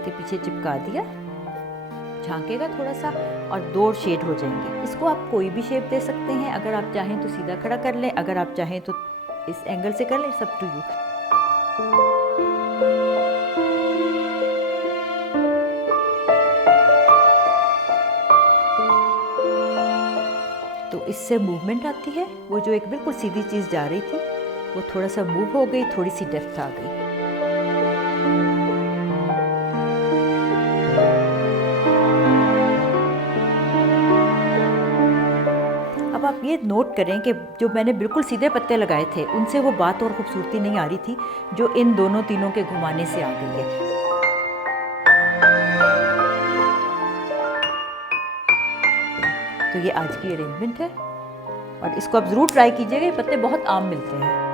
इसके पीछे चिपका दिया, झांकेगा थोड़ा सा और 2 शेड हो जाएंगे। इसको आप कोई भी शेप दे सकते हैं, अगर आप चाहें तो सीधा खड़ा कर लें, अगर आप चाहें तो इस एंगल से कर लें, सब टू यू। तो इससे मूवमेंट आती है, वो जो एक बिल्कुल सीधी चीज़ जा रही थी वो थोड़ा सा मूव हो गई, थोड़ी सी डेप्थ आ गई। अब आप ये नोट करें कि जो मैंने बिल्कुल सीधे पत्ते लगाए थे उनसे वो बात और खूबसूरती नहीं आ रही थी जो इन दोनों तीनों के घुमाने से आ गई है। तो ये आज की अरेंजमेंट है और इसको आप ज़रूर ट्राई कीजिएगा, ये पत्ते बहुत आम मिलते हैं।